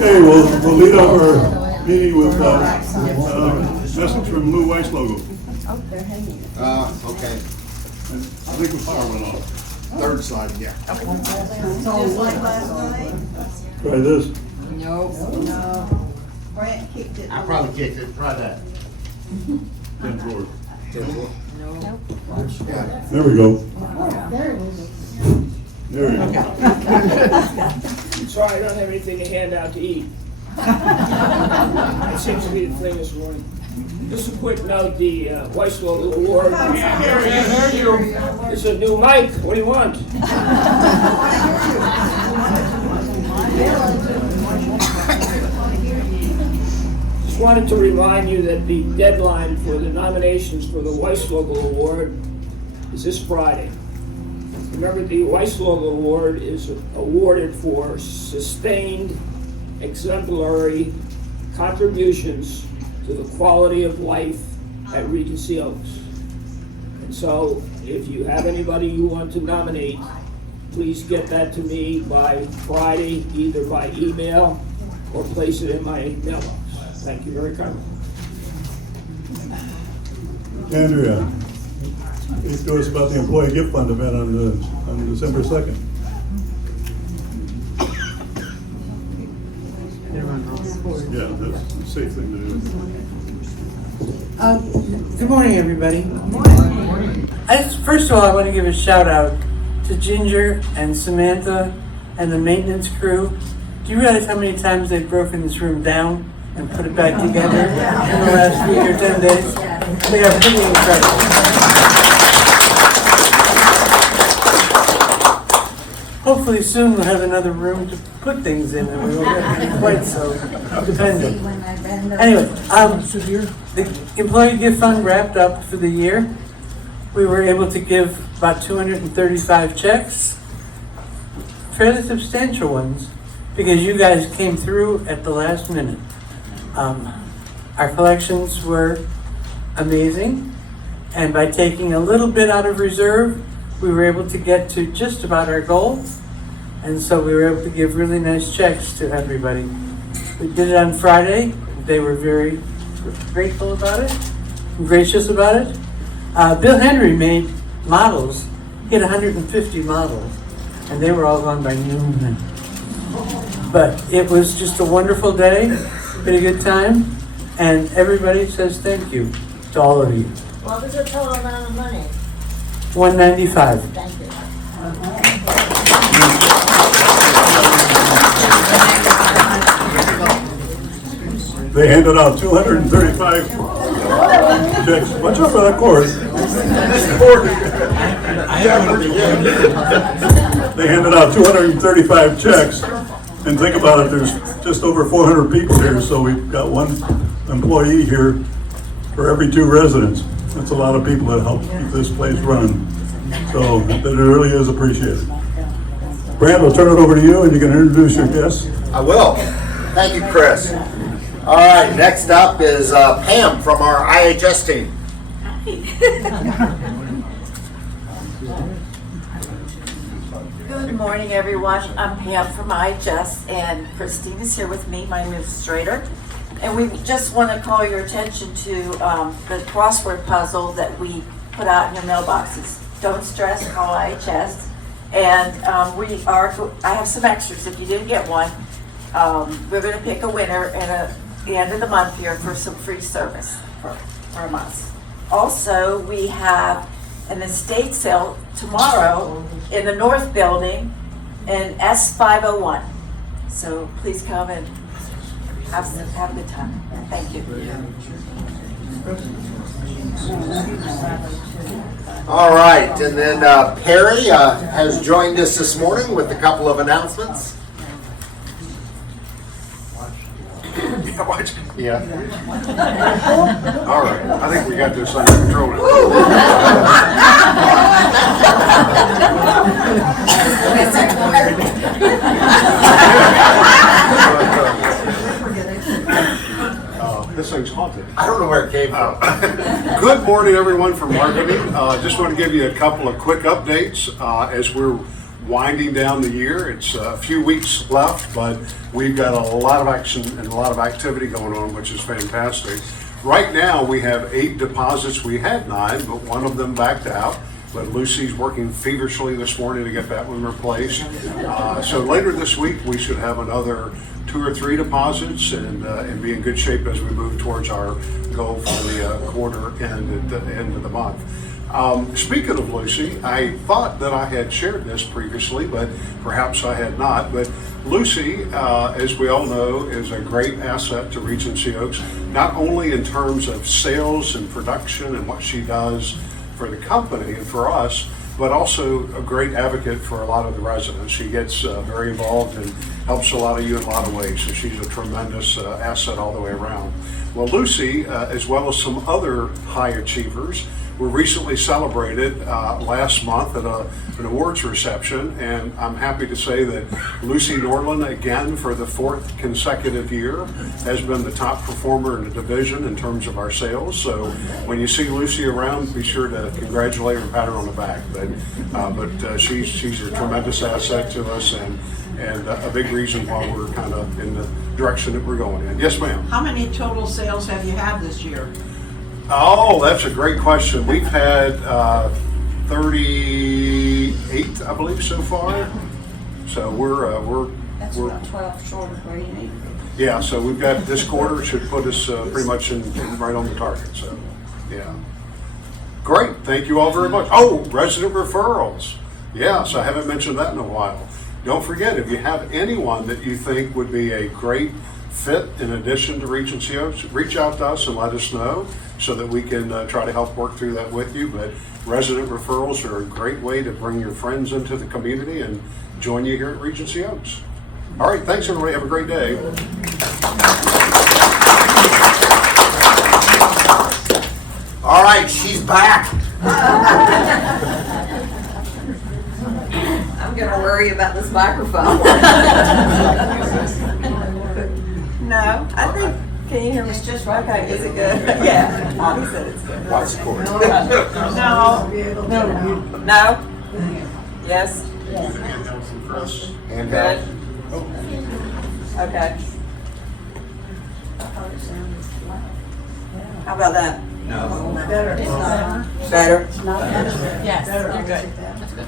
Okay, we'll lead off our meeting with message from Lou Weiss logo. Okay, I think the power went off. third slide, yeah. Try this. No. Brant kicked it. I probably kicked it, try that. 10 forward. Yeah. There we go. There we go. Sorry, I don't have anything to hand out to eat. That seems to be the thing this morning. Just a quick note, the Weiss Local Award. It's a new mic, what do you want? Just wanted to remind you that the deadline for the nominations for the Weiss Local Award is this Friday. Remember, the Weiss Local Award is awarded for sustained, exemplary contributions to the quality of life at Regency Oaks. And so, if you have anybody you want to nominate, please get that to me by Friday, either by email or place it in my mailbox. Thank you very kindly. Andrea, please tell us about the employee gift fund event on December 2nd. Yeah, that's a safe thing to do. Good morning, everybody. First of all, I want to give a shout out to Ginger and Samantha and the maintenance crew. Do you realize how many times they've broken this room down and put it back together in the last week or 10 days? They are pretty incredible. Hopefully soon we'll have another room to put things in and we won't have to be quite so dependent. Anyway, the employee gift fund wrapped up for the year. We were able to give about 235 checks, fairly substantial ones, because you guys came through at the last minute. Our collections were amazing, and by taking a little bit out of reserve, we were able to get to just about our goal, and so we were able to give really nice checks to everybody. We did it on Friday. They were very grateful about it, gracious about it. Bill Henry made models. He had 150 models, and they were all gone by noon. But it was just a wonderful day, been a good time, and everybody says thank you to all of you. What was the total amount of money? $195. Thank you. They handed out 235 checks. Watch out for that cord. They handed out 235 checks. And think about it, there's just over 400 people here, so we've got one employee here for every 2 residents. That's a lot of people that help keep this place running. So it really is appreciated. Brad, we'll turn it over to you and you can introduce your guests. I will. Thank you, Chris. All right, next up is Pam from our IHS team. Good morning, everyone. I'm Pam from IHS, and Christine is here with me, my administrator. And we just want to call your attention to the crossword puzzle that we put out in your mailboxes. Don't stress, call IHS. And I have some extras if you didn't get one. We're going to pick a winner at the end of the month here for some free service from us. Also, we have an estate sale tomorrow in the North Building in S501. So please come and have a good time. Thank you. All right, and then Perry has joined us this morning with a couple of announcements. Yeah, watch. Yeah. All right, I think we got this under control now. This thing's haunted. I don't know where it came from. Good morning, everyone from marketing. Just want to give you a couple of quick updates as we're winding down the year. It's a few weeks left, but we've got a lot of action and a lot of activity going on, which is fantastic. Right now, we have 8 deposits. We had 9, but one of them backed out. But Lucy's working feverishly this morning to get that one replaced. So later this week, we should have another 2 or 3 deposits and be in good shape as we move towards our goal for the quarter end at the end of the month. Speaking of Lucy, I thought that I had shared this previously, but perhaps I had not. But Lucy, as we all know, is a great asset to Regency Oaks, not only in terms of sales and production and what she does for the company and for us, but also a great advocate for a lot of the residents. She gets very involved and helps a lot of you in a lot of ways. So she's a tremendous asset all the way around. Well, Lucy, as well as some other high achievers, were recently celebrated last month at an awards reception, and I'm happy to say that Lucy Norland, again for the 4th consecutive year, has been the top performer in the division in terms of our sales. So when you see Lucy around, be sure to congratulate her and pat her on the back. But she's a tremendous asset to us and a big reason why we're kind of in the direction that we're going in. Yes, ma'am. How many total sales have you had this year? Oh, that's a great question. We've had 38, I believe, so far. So we're That's about 12 short of where you need. yeah. So we've got this quarter should put us pretty much in right on the target. So yeah, great. Thank you all very much. Oh, resident referrals. Yes, I haven't mentioned that in a while. Don't forget, if you have anyone that you think would be a great fit in addition to Regency Oaks, reach out to us and let us know so that we can try to help work through that with you. But resident referrals are a great way to bring your friends into the community and join you here at Regency Oaks. All right, thanks everybody. Have a great day. All right, she's back. I'm gonna worry about this microphone. No, I think, can you hear me? It's just right. Okay, is it good? Yeah, Bobby said it's good. Watch the court. No? Yes? And Good? Okay. How about that? Better? Yes, you're good.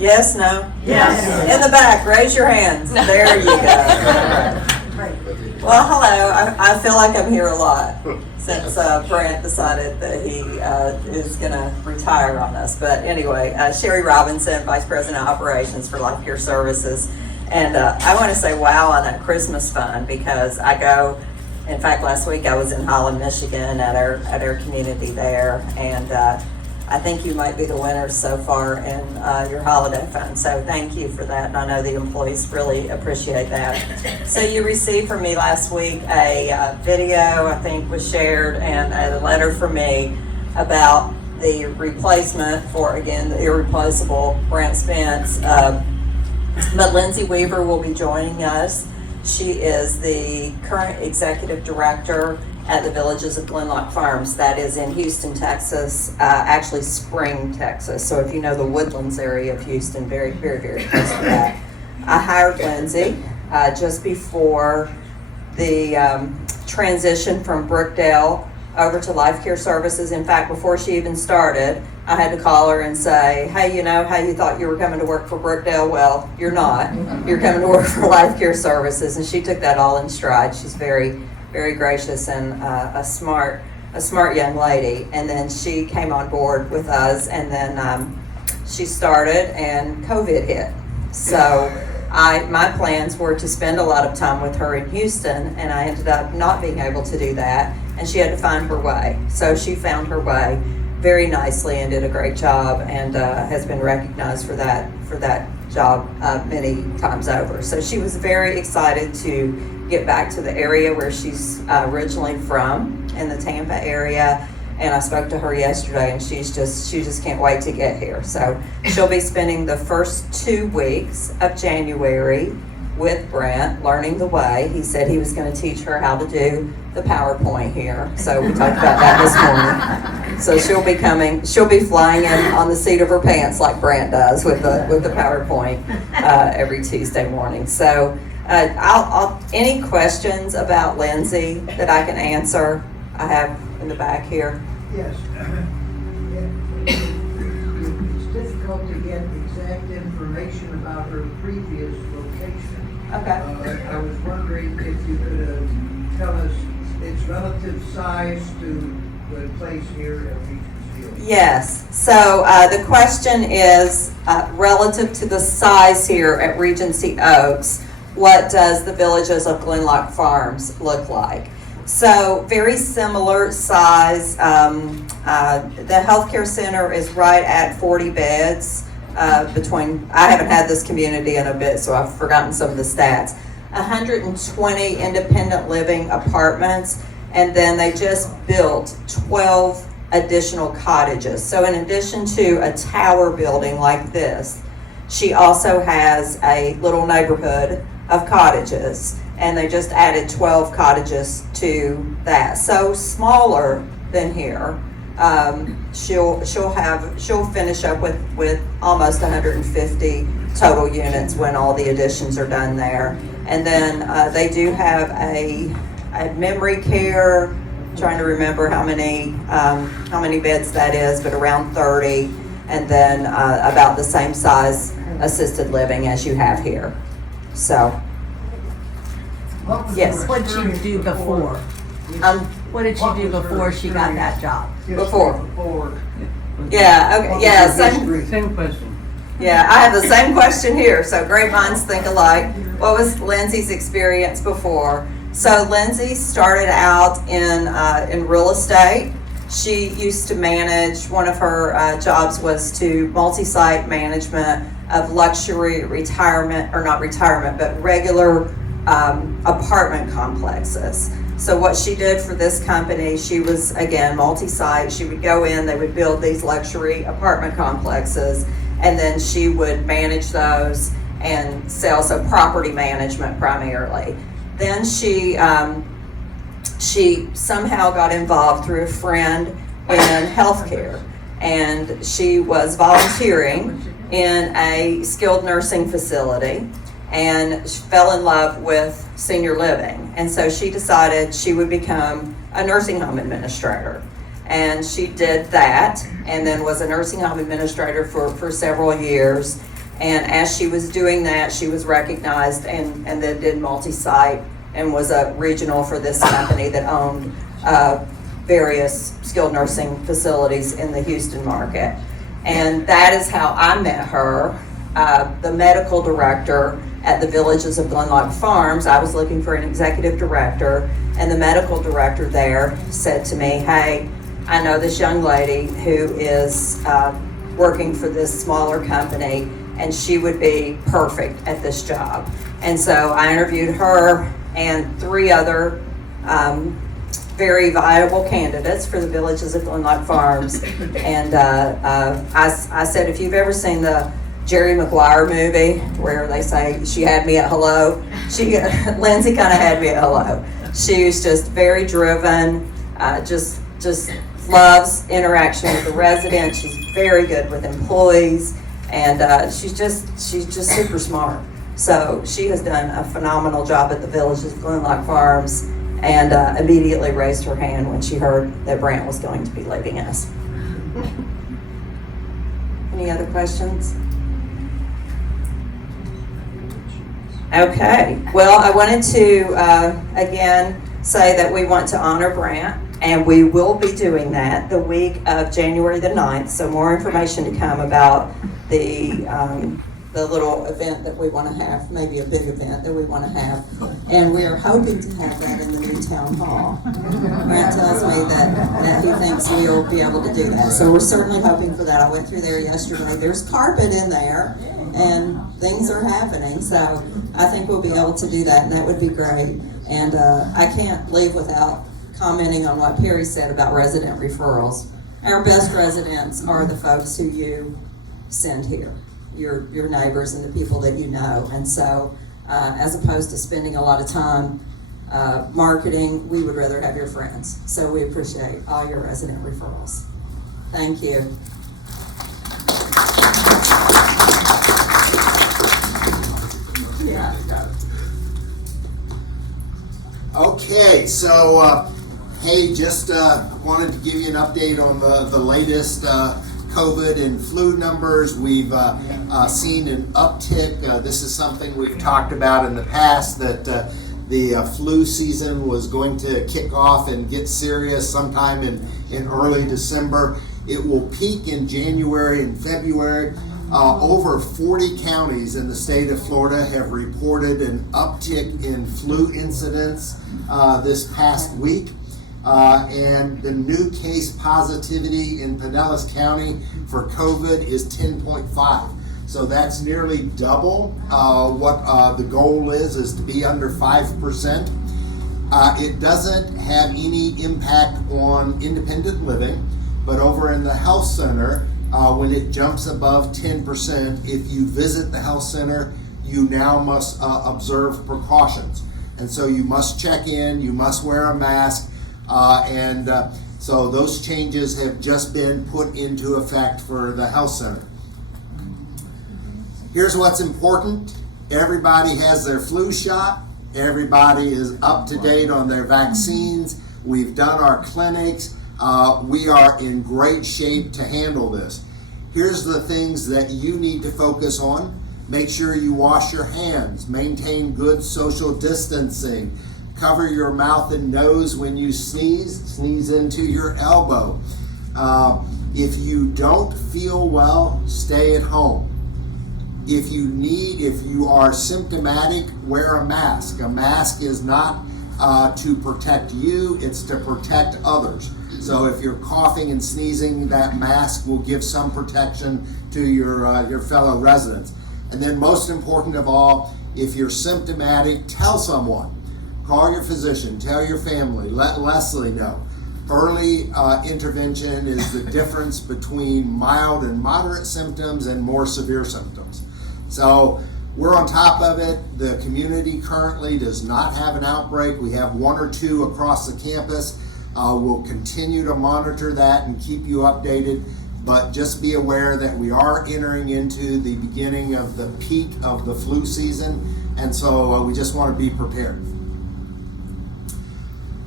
Yes, no? Yes. In the back, raise your hands. There you go. Well, hello. I feel like I'm here a lot since Brent decided that he is going to retire on us. But anyway, Sherry Robinson, Vice President of Operations for Life Care Services. And I want to say wow on that Christmas fund because I go, in fact, last week I was in Holland, Michigan at our community there. And I think you might be the winners so far in your holiday fund. So thank you for that. And I know the employees really appreciate that. So you received from me last week a video, I think was shared, and a letter from me about the replacement for, again, the irreplaceable Brent Spence. But Lindsay Weaver will be joining us. She is the current executive director at the Villages of Glenlock Farms. That is in Houston, Texas, actually Spring, Texas. So if you know the Woodlands area of Houston, very, very, very close to that. I hired Lindsay just before the transition from Brookdale over to Life Care Services. In fact, before she even started, I had to call her and say, hey, you know how you thought you were coming to work for Brookdale? Well, you're not. You're coming to work for Life Care Services. And she took that all in stride. She's very, very gracious and a smart young lady. And then she came on board with us, and then she started and COVID hit. So my plans were to spend a lot of time with her in Houston, and I ended up not being able to do that, and she had to find her way. So she found her way very nicely and did a great job, and has been recognized for that job many times over. So she was very excited to get back to the area where she's originally from, in the Tampa area. And I spoke to her yesterday, and she just can't wait to get here. So she'll be spending the first 2 weeks of January with Brent, learning the way. He said he was going to teach her how to do the PowerPoint here. So we talked about that this morning. So she'll be flying in on the seat of her pants like Brent does with the PowerPoint every Tuesday morning. So any questions about Lindsay that I can answer? I have in the back here. Yes. It's difficult to get exact information about her previous location. Okay. I was wondering if you could tell us its relative size to the place here at Regent's Field. Yes. So the question is relative to the size here at Regency Oaks, what does the Villages of Glenlock Farms look like? So very similar size. The healthcare center is right at 40 beds. I haven't had this community in a bit, so I've forgotten some of the stats. 120 independent living apartments, and then they just built 12 additional cottages. So in addition to a tower building like this, she also has a little neighborhood of cottages, and they just added 12 cottages to that. So smaller than here. She'll finish up with almost 150 total units when all the additions are done there. And then they do have a memory care. Trying to remember how many beds that is, but around 30, and then about the same size assisted living as you have here. So, yes. What did she do before? What did she do before she got that job? Before. Yeah. Okay. Yeah. Same question. Yeah, I have the same question here. So great minds think alike. What was Lindsay's experience before? So Lindsay started out in real estate. She used to manage, one of her jobs was to multi-site management of luxury regular apartment complexes. So what she did for this company, she was, again, multi-site. She would go in, they would build these luxury apartment complexes, and then she would manage those and sell, so property management primarily. Then she somehow got involved through a friend in healthcare, and she was volunteering in a skilled nursing facility and fell in love with senior living. And so she decided she would become a nursing home administrator. And she did that, and then was a nursing home administrator for several years. And as she was doing that, she was recognized and then did multi-site and was a regional for this company that owned various skilled nursing facilities in the Houston market. And that is how I met her. The medical director at the Villages of Glenlock Farms, I was looking for an executive director, and the medical director there said to me, hey, I know this young lady who is working for this smaller company, and she would be perfect at this job. And so I interviewed her and 3 other very viable candidates for the Villages of Glenlock Farms. And I said, if you've ever seen the Jerry Maguire movie where they say she had me at hello, Lindsay kind of had me at hello. She was just very driven, just loves interaction with the residents. She's very good with employees, and she's just super smart. So she has done a phenomenal job at the Villages of Glenlock Farms, and immediately raised her hand when she heard that Brant was going to be leaving us. Any other questions? Okay, well, I wanted to again say that we want to honor Brant, and we will be doing that the week of January the 9th. So more information to come about the little event that we want to have, maybe a big event that we want to have. And we are hoping to have that in the new town hall. Brant tells me that he thinks we'll be able to do that. So we're certainly hoping for that. I went through there yesterday. There's carpet in there, and things are happening. So I think we'll be able to do that, and that would be great. And I can't leave without commenting on what Perry said about resident referrals. Our best residents are the folks who you send here, your neighbors and the people that you know. And so as opposed to spending a lot of time marketing. We would rather have your friends. So we appreciate all your resident referrals. Thank you. Yeah. Okay, so, hey, just wanted to give you an update on the latest COVID and flu numbers. We've seen an uptick. This is something we've talked about in the past, that the flu season was going to kick off and get serious sometime in early December. It will peak in January and February. Over 40 counties in the state of Florida have reported an uptick in flu incidents this past week. And the new case positivity in Pinellas County for COVID is 10.5. So that's nearly double what the goal is to be under 5%. It doesn't have any impact on independent living, but over in the health center, when it jumps above 10%, if you visit the health center, you now must observe precautions. And so you must check in, you must wear a mask, so those changes have just been put into effect for the health center. Here's what's important. Everybody has their flu shot. Everybody is up to date on their vaccines. We've done our clinics. We are in great shape to handle this. Here's the things that you need to focus on. Make sure you wash your hands, maintain good social distancing, cover your mouth and nose when you sneeze into your elbow. If you don't feel well, stay at home. If you are symptomatic, wear a mask. A mask is not to protect you, it's to protect others. So if you're coughing and sneezing, that mask will give some protection to your fellow residents. And then most important of all, if you're symptomatic, tell someone. Call your physician, tell your family, let Leslie know. Early intervention is the difference between mild and moderate symptoms and more severe symptoms. So we're on top of it. The community currently does not have an outbreak. We have one or two across the campus. We'll continue to monitor that and keep you updated, but just be aware that we are entering into the beginning of the peak of the flu season, and so we just want to be prepared.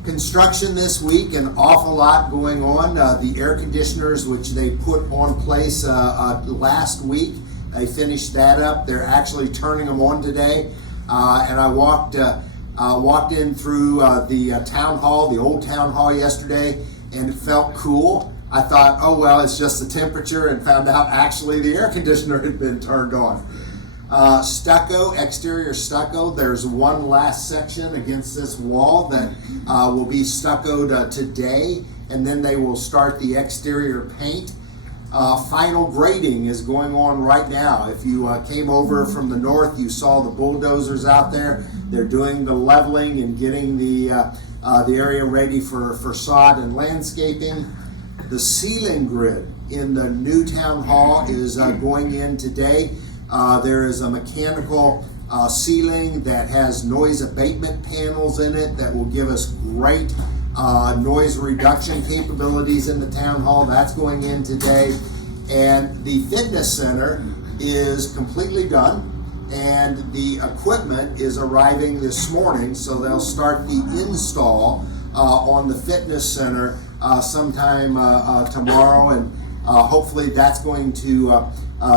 Construction this week, an awful lot going on. The air conditioners, which they put on place last week, they finished that up. They're actually turning them on today, and I walked in through the town hall, the old town hall yesterday, and it felt cool. I thought, oh well, it's just the temperature, and found out actually the air conditioner had been turned on. Stucco, exterior stucco, there's one last section against this wall that will be stuccoed today, and then they will start the exterior paint. Final grading is going on right now. If you came over from the north, you saw the bulldozers out there. They're doing the leveling and getting the area ready for sod and landscaping. The ceiling grid in the new town hall is going in today. There is a mechanical ceiling that has noise abatement panels in it that will give us great noise reduction capabilities in the town hall. That's going in today. And the fitness center is completely done, and the equipment is arriving this morning, so they'll start the install on the fitness center sometime tomorrow, and hopefully that's going to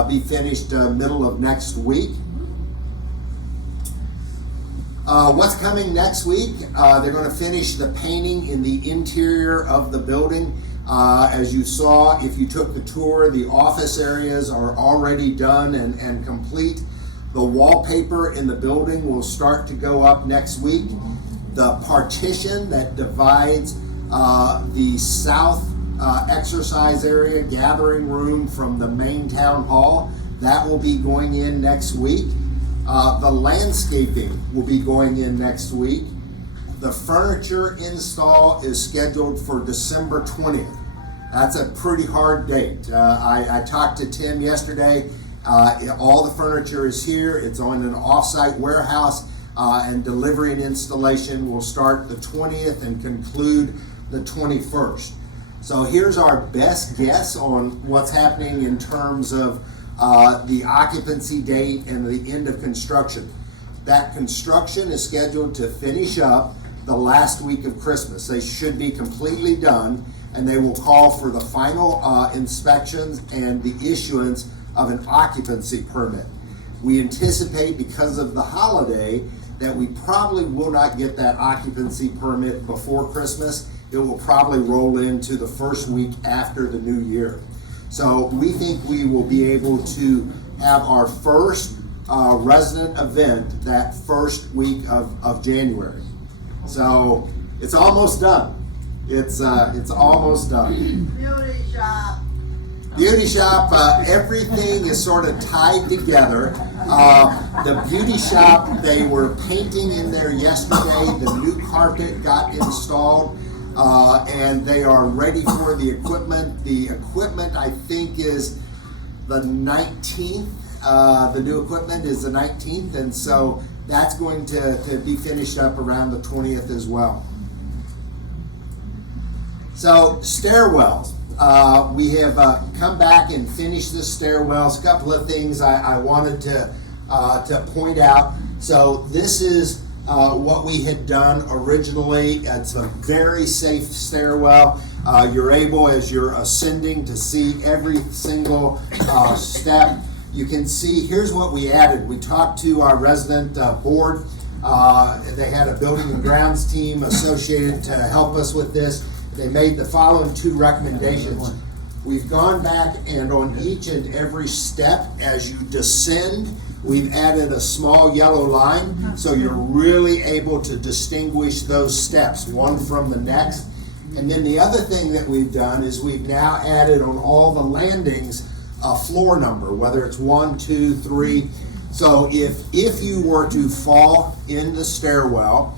be finished middle of next week. What's coming next week? They're going to finish the painting in the interior of the building. As you saw, if you took the tour, the office areas are already done and complete. The wallpaper in the building will start to go up next week. The partition that divides the south exercise area, gathering room from the main town hall, that will be going in next week. The landscaping will be going in next week. The furniture install is scheduled for December 20th. That's a pretty hard date. I talked to Tim yesterday. All the furniture is here. It's on an off-site warehouse, and delivery and installation will start the 20th and conclude the 21st. So here's our best guess on what's happening in terms of the occupancy date and the end of construction. That construction is scheduled to finish up the last week of Christmas. They should be completely done, and they will call for the final inspections and the issuance of an occupancy permit. We anticipate, because of the holiday, that we probably will not get that occupancy permit before Christmas. It will probably roll into the first week after the new year. So we think we will be able to have our first resident event that first week of January. So it's almost done. It's almost done. Beauty shop. Beauty shop, everything is sort of tied together. The beauty shop, they were painting in there yesterday. The new carpet got installed, and they are ready for the equipment. The equipment, I think, is the 19th. The new equipment is the 19th, and so that's going to be finished up around the 20th as well. So, stairwells. We have come back and finished the stairwells. A couple of things I wanted to point out. So this is what we had done originally. It's a very safe stairwell. You're able, as you're ascending, to see every single step. You can see, here's what we added. We talked to our resident board. They had a building and grounds team associated to help us with this. They made the following two recommendations. We've gone back, and on each and every step as you descend, we've added a small yellow line, so you're really able to distinguish those steps, one from the next. And then the other thing that we've done is we've now added on all the landings a floor number, whether it's 1, 2, 3. So if you were to fall in the stairwell,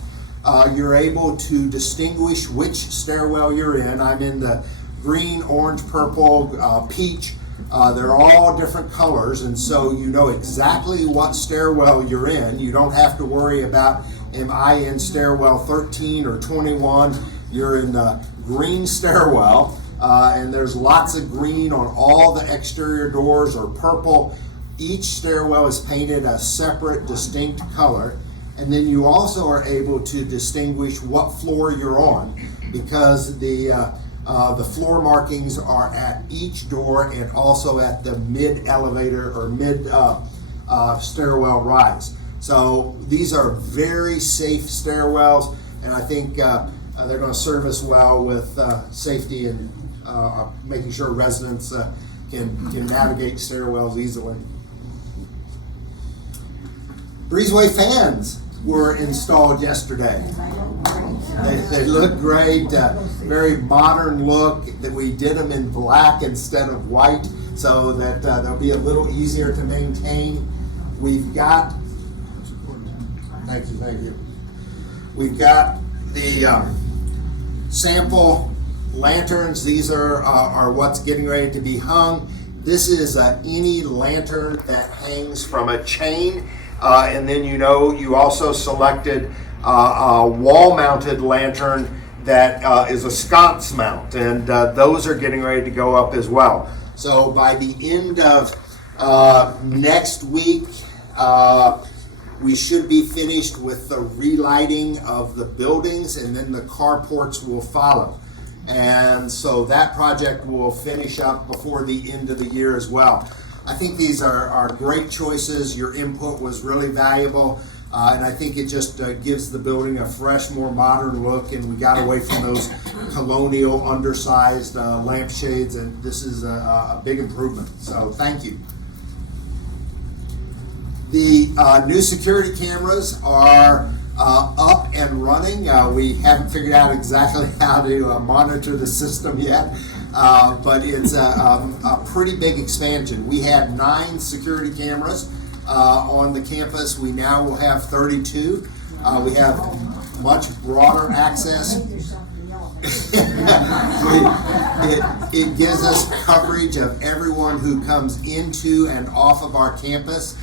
you're able to distinguish which stairwell you're in. I'm in the green, orange, purple, peach. They're all different colors, and so you know exactly what stairwell you're in. You don't have to worry about, am I in stairwell 13 or 21? You're in the green stairwell, and there's lots of green on all the exterior doors, or purple. Each stairwell is painted a separate, distinct color. And then you also are able to distinguish what floor you're on, because the floor markings are at each door and also at the mid elevator or mid stairwell rise. So these are very safe stairwells, and I think they're going to serve us well with safety and making sure residents can navigate stairwells easily. Breezeway fans were installed yesterday. They look great, very modern look. That we did them in black instead of white, so that they'll be a little easier to maintain. We've got, thank you. We've got the sample lanterns. These are what's getting ready to be hung. This is any lantern that hangs from a chain. And then you also selected a wall-mounted lantern that is a sconce mount, and those are getting ready to go up as well. So by the end of next week, we should be finished with the relighting of the buildings, and then the carports will follow. And so that project will finish up before the end of the year as well. I think these are great choices. Your input was really valuable, and I think it just gives the building a fresh, more modern look, and we got away from those colonial, undersized lampshades, and this is a big improvement, so thank you. The new security cameras are up and running. We haven't figured out exactly how to monitor the system yet. But it's a pretty big expansion. We had 9 security cameras on the campus. We now will have 32. We have much broader access. It gives us coverage of everyone who comes into and off of our campus.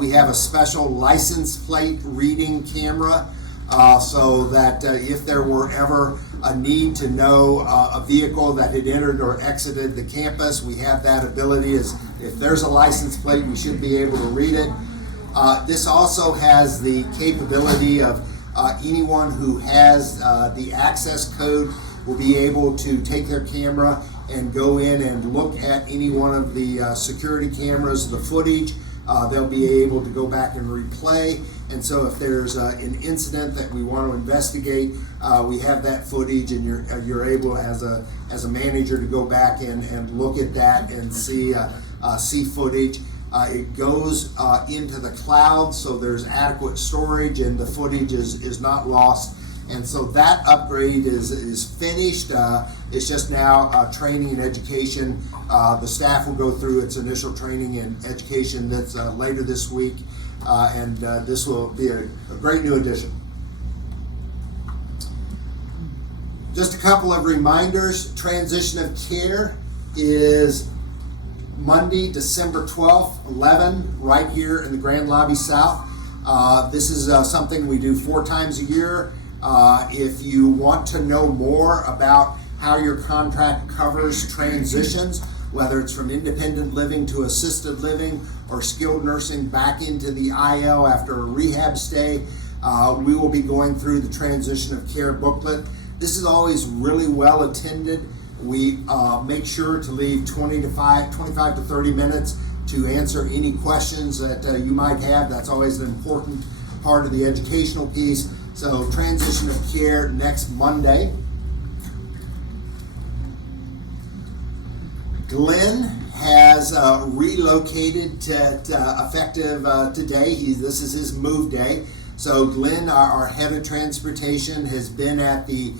We have a special license plate reading camera so that if there were ever a need to know a vehicle that had entered or exited the campus, we have that ability. If there's a license plate, we should be able to read it. This also has the capability of anyone who has the access code will be able to take their camera and go in and look at any one of the security cameras, the footage. They'll be able to go back and replay. And so if there's an incident that we want to investigate, we have that footage, and you're able as a manager to go back and look at that and see footage. It goes into the cloud, so there's adequate storage and the footage is not lost. And so that upgrade is finished. It's just now training and education. The staff will go through its initial training and education that's later this week, and this will be a great new addition. Just a couple of reminders. Transition of care is Monday, December 12th, 11, right here in the Grand Lobby South. This is something we do 4 times a year. If you want to know more about how your contract covers transitions, whether it's from independent living to assisted living or skilled nursing back into the IL after a rehab stay, we will be going through the transition of care booklet. This is always really well attended. We make sure to leave 25 to 30 minutes to answer any questions that you might have. That's always an important part of the educational piece. So transition of care next Monday. Glenn has relocated to effective today. This is his move day. So Glenn, our head of transportation, has been at the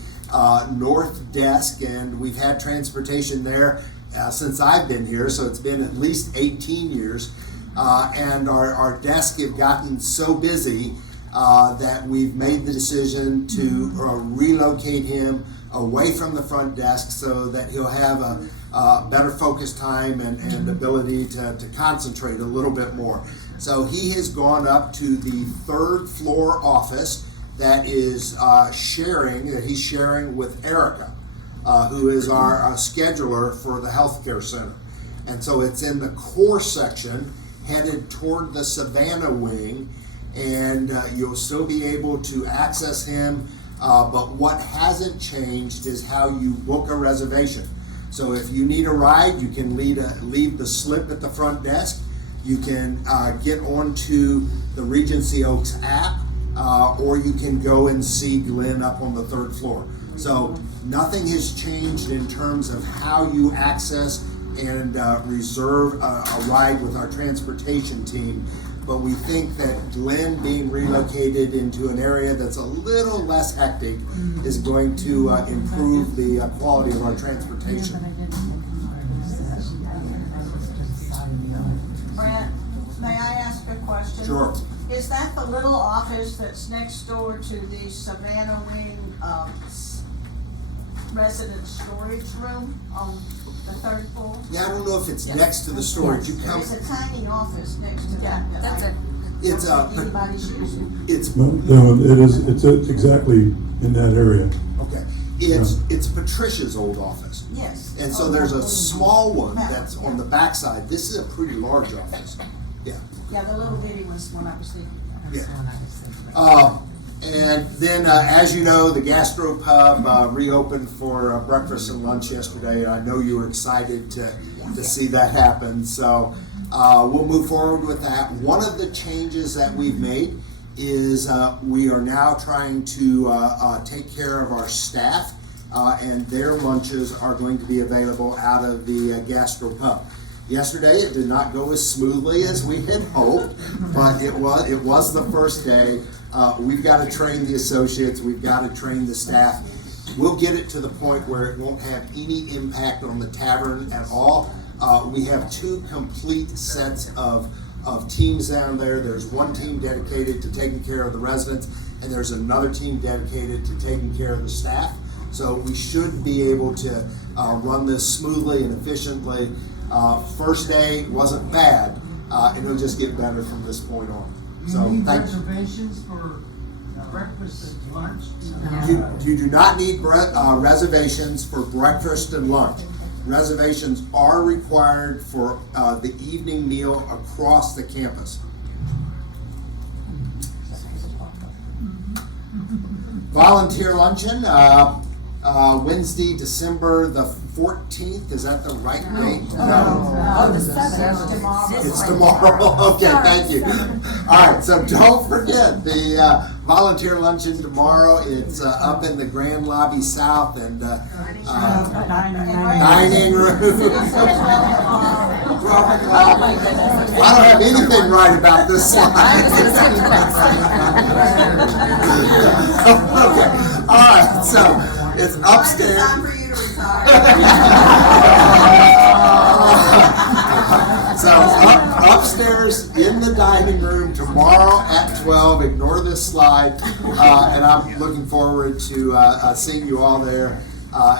north desk, and we've had transportation there since I've been here, so it's been at least 18 years. And our desk have gotten so busy that we've made the decision to relocate him away from the front desk so that he'll have a better focus time and ability to concentrate a little bit more. So he has gone up to the 3rd floor office that is he's sharing with Erica, who is our scheduler for the healthcare center. And so it's in the core section headed toward the Savannah wing, and you'll still be able to access him, but what hasn't changed is how you book a reservation. So if you need a ride, you can leave the slip at the front desk. You can get onto the Regency Oaks app, or you can go and see Glenn up on the 3rd floor. So nothing has changed in terms of how you access and reserve a ride with our transportation team. But we think that Glenn being relocated into an area that's a little less hectic is going to improve the quality of our transportation. Brent, may I ask a question? Sure. Is that the little office that's next door to the Savannah Wing resident storage room on the 3rd floor? Yeah, I don't know if it's next to the storage. You come. There's a tiny office next to that. That's it. It's anybody's using. It's No, it is, it's exactly in that area. okay. It's Patricia's old office. Yes. And so there's a small one that's on the backside. This is a pretty large office. Yeah. Yeah, the little bitty was when I was there. Yeah. And then, as you know, the Gastropub reopened for breakfast and lunch yesterday. I know you were excited to see that happen. So we'll move forward with that. One of the changes that we've made is we are now trying to take care of our staff, and their lunches are going to be available out of the Gastropub. Yesterday, it did not go as smoothly as we had hoped, but it was the first day. We've got to train the associates. We've got to train the staff. We'll get it to the point where it won't have any impact on the tavern at all. We have 2 complete sets of teams down there. There's one team dedicated to taking care of the residents, and there's another team dedicated to taking care of the staff. So we should be able to run this smoothly and efficiently. First day wasn't bad, and it'll just get better from this point on. So You need thank reservations for breakfast and lunch? you do not need reservations for breakfast and lunch. Reservations are required for the evening meal across the campus. Volunteer luncheon, Wednesday, December the 14th. Is that the right date? No. It's tomorrow. Okay, thank you. All right, so don't forget the volunteer luncheon tomorrow. It's up in the Grand Lobby South and dining room. I don't have anything right about this slide. Okay, all right, so it's upstairs. Time for you to retire. So upstairs in the dining room tomorrow at 12. Ignore this slide, and I'm looking forward to seeing you all there.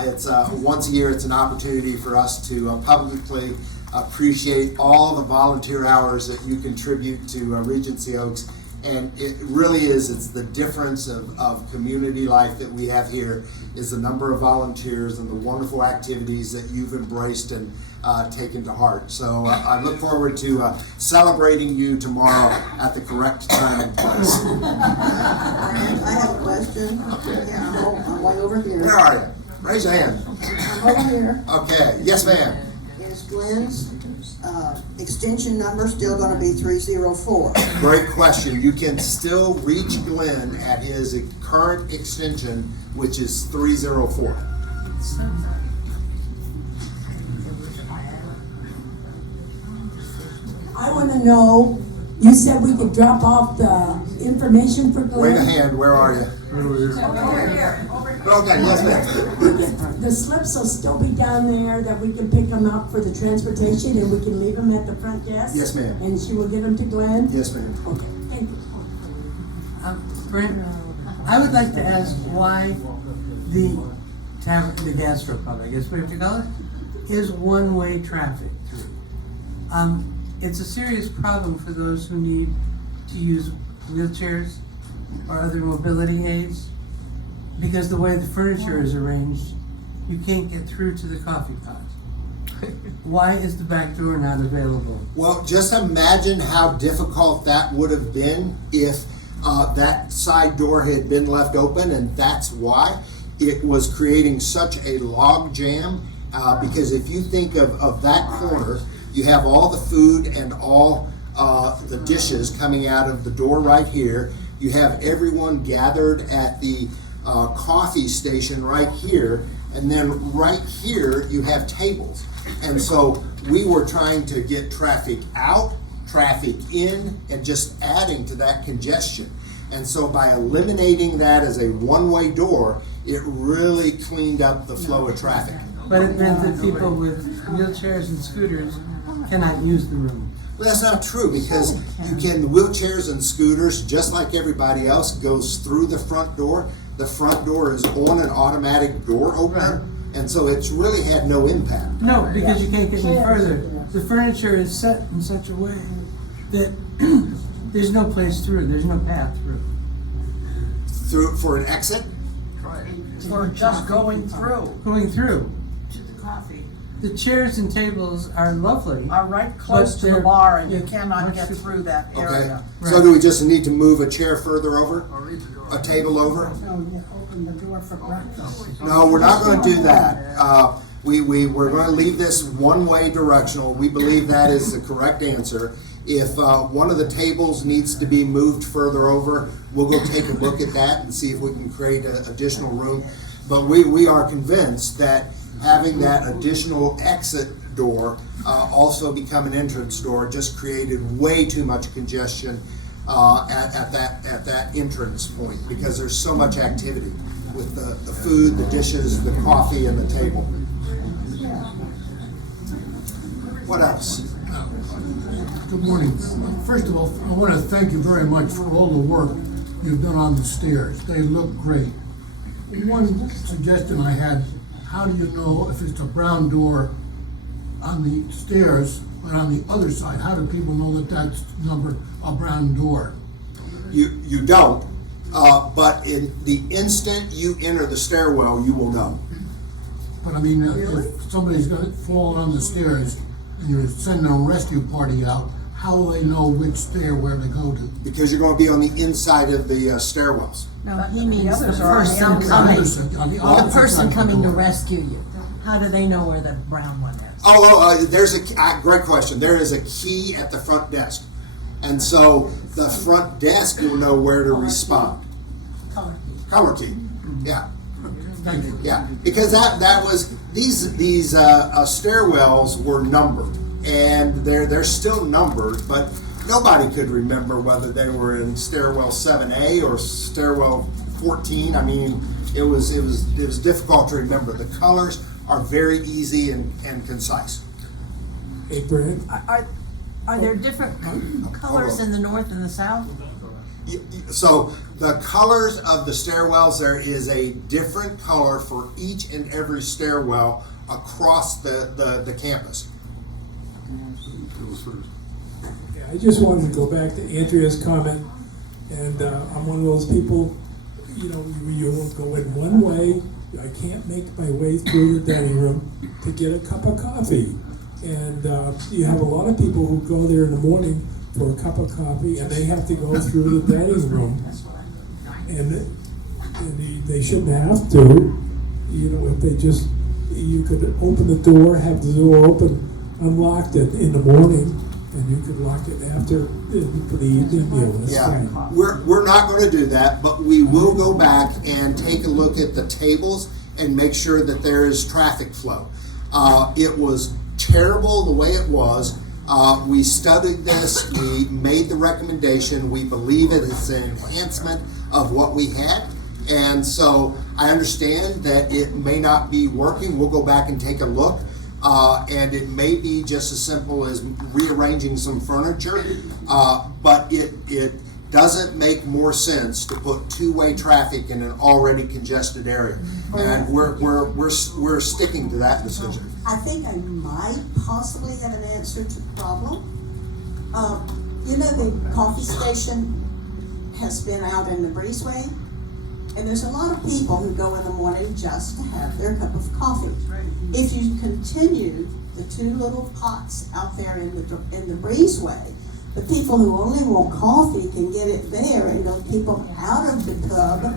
It's once a year. It's an opportunity for us to publicly appreciate all the volunteer hours that you contribute to Regency Oaks. And it really is, it's the difference of community life that we have here is the number of volunteers and the wonderful activities that you've embraced and taken to heart. So I look forward to celebrating you tomorrow at the correct time and place. I have a question. Okay. Yeah, I'm way over here. Where are you? Raise your hand. I'm over here. Okay, yes ma'am. Is Glenn's extension number still gonna be 304? Great question. You can still reach Glenn at his current extension, which is 304. I wanna know, you said we could drop off the information for Glenn? Wave a hand, where are you? Over here. Okay, yes ma'am. The slips will still be down there, that we can pick them up for the transportation and we can leave them at the front desk? Yes, ma'am. And she will get them to Glenn? Yes ma'am. Okay, thank you. Brent, I would like to ask why the gastropub, I guess we have to call it, is one-way traffic through. It's a serious problem for those who need to use wheelchairs or other mobility aids, because the way the furniture is arranged, you can't get through to the coffee pot. Why is the back door not available? Well, just imagine how difficult that would have been if that side door had been left open, and that's why it was creating such a log jam. Because if you think of that corner, you have all the food and all the dishes coming out of the door right here. You have everyone gathered at the coffee station right here, and then right here you have tables. And so we were trying to get traffic out, traffic in, and just adding to that congestion. And so by eliminating that as a one-way door, it really cleaned up the flow of traffic. But it meant that people with wheelchairs and scooters cannot use the room. Well, that's not true, because you can, wheelchairs and scooters, just like everybody else, goes through the front door. The front door is on an automatic door opener, and so it's really had no impact. No, because you can't get any further. The furniture is set in such a way that there's no place through, there's no path through. Through for an exit? Or just going through Going through. to the coffee? The chairs and tables are lovely. Are right close But to the they're- bar and you they're cannot much get too- through that Okay. area. So do we just need to move a chair further over? A table over? Oh, yeah, open the door for breakfast. No, we're not going to do that. We're going to leave this one-way directional. We believe that is the correct answer. If one of the tables needs to be moved further over, we'll go take a look at that and see if we can create additional room. But we are convinced that having that additional exit door also become an entrance door just created way too much congestion at that entrance point, because there's so much activity with the food, the dishes, the coffee, and the table. What else? Good morning. First of all, I want to thank you very much for all the work you've done on the stairs. They look great. One suggestion I had, how do you know if it's a brown door on the stairs, but on the other side, how do people know that that's number a brown door? You don't, but in the instant you enter the stairwell, you will know. But I mean, if somebody's gonna fall on the stairs and you're sending a rescue party out, how will they know which stair where to go to? Because you're gonna be on the inside of the stairwells. No, he means the others are on the person outside. coming, On the the opposite person side of the coming to door. rescue you. How do they know where the brown one is? There's a great question. There is a key at the front desk. And so the front desk will know where to respond. Color key, yeah. Thank you. Yeah, because that was, these stairwells were numbered, and they're still numbered, but nobody could remember whether they were in stairwell 7A or stairwell 14. I mean, it was difficult to remember. The colors are very easy and concise. Hey, Brent, Are there different colors in the north and the south? So the colors of the stairwells, there is a different color for each and every stairwell across the campus. yeah, I just wanted to go back to Andrea's comment, and I'm one of those people, you know, you will go in one way. I can't make my way through the dining room to get a cup of coffee. And you have a lot of people who go there in the morning for a cup of coffee, and they have to go through the dining room. And they shouldn't have to. You know, if they just, you could open the door, have the door open, unlocked it in the morning, and you could lock it after for the evening meal. That's fine. We're not going to do that, but we will go back and take a look at the tables and make sure that there is traffic flow. It was terrible the way it was. We studied this, we made the recommendation, we believe it is an enhancement of what we had. And so I understand that it may not be working. We'll go back and take a look. And it may be just as simple as rearranging some furniture, but it doesn't make more sense to put two-way traffic in an already congested area. And we're sticking to that decision. I think I might possibly have an answer to the problem. You know, the coffee station has been out in the breezeway, and there's a lot of people who go in the morning just to have their cup of coffee. If you continue the two little pots out there in the breezeway, the people who only want coffee can get it there, and they'll keep them out of the pub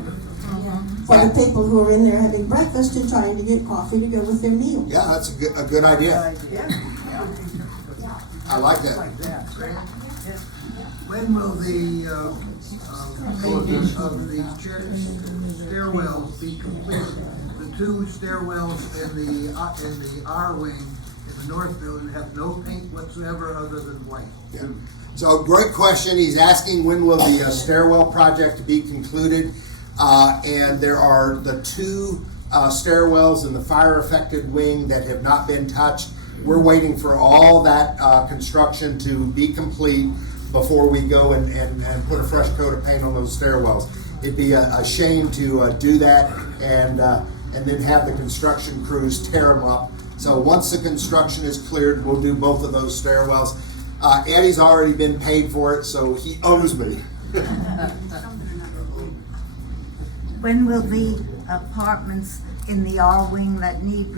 for the people who are in there having breakfast and trying to get coffee to go with their meal. Yeah, that's a good idea. I like that. When will the painting of the stairwells be completed? The two stairwells in the R wing in the north building have no paint whatsoever other than white. Yeah. So great question. He's asking when will the stairwell project be concluded? And there are the two stairwells in the fire affected wing that have not been touched. We're waiting for all that construction to be complete before we go and put a fresh coat of paint on those stairwells. It'd be a shame to do that and then have the construction crews tear them up. So once the construction is cleared, we'll do both of those stairwells. Eddie's already been paid for it, so he owes me. When will the apartments in the R wing that need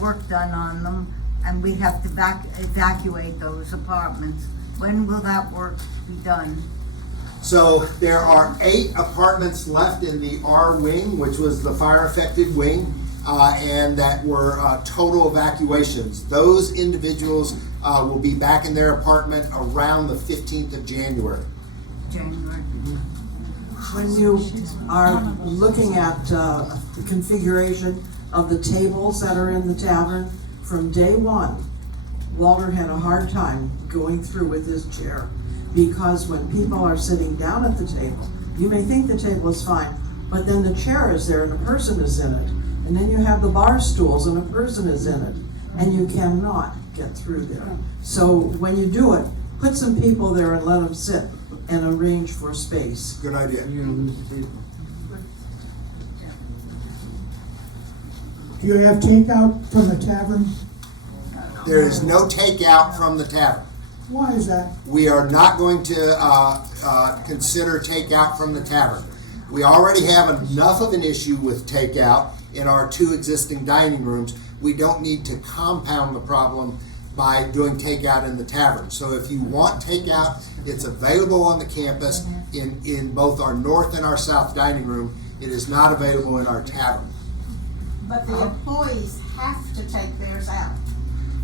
work done on them, and we have to evacuate those apartments, when will that work be done? So there are 8 apartments left in the R wing, which was the fire affected wing, and that were total evacuations. Those individuals will be back in their apartment around the 15th of January. When you are looking at the configuration of the tables that are in the tavern, from day one, Walter had a hard time going through with his chair, because when people are sitting down at the table, you may think the table is fine, but then the chair is there and a person is in it, and then you have the bar stools and a person is in it, and you cannot get through there. So when you do it, put some people there and let them sit and arrange for space. Good idea. Do you have takeout from the tavern? There is no takeout from the tavern. Why is that? We are not going to consider takeout from the tavern. We already have enough of an issue with takeout in our 2 existing dining rooms. We don't need to compound the problem by doing takeout in the tavern. So if you want takeout, it's available on the campus in both our north and our south dining room. It is not available in our tavern. But the employees have to take theirs out.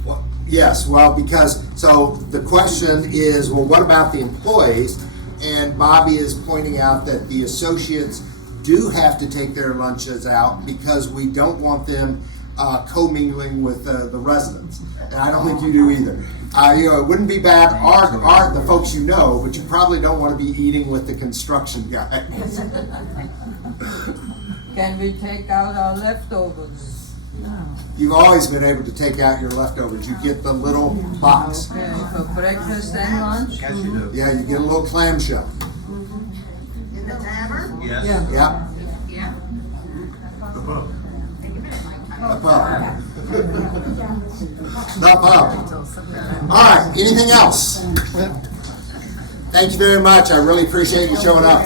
Well, yes, well, because, so the question is, well, what about the employees? And Bobby is pointing out that the associates do have to take their lunches out because we don't want them commingling with the residents. And I don't think you do either. It wouldn't be bad, the folks you know, but you probably don't want to be eating with the construction guy. Can we take out our leftovers? You've always been able to take out your leftovers. You get the little box. Okay, for breakfast and lunch? Yeah, you get a little clamshell. In the tavern? Yes. Yeah. The pub. The pub. All right, anything else? Thank you very much. I really appreciate you showing up.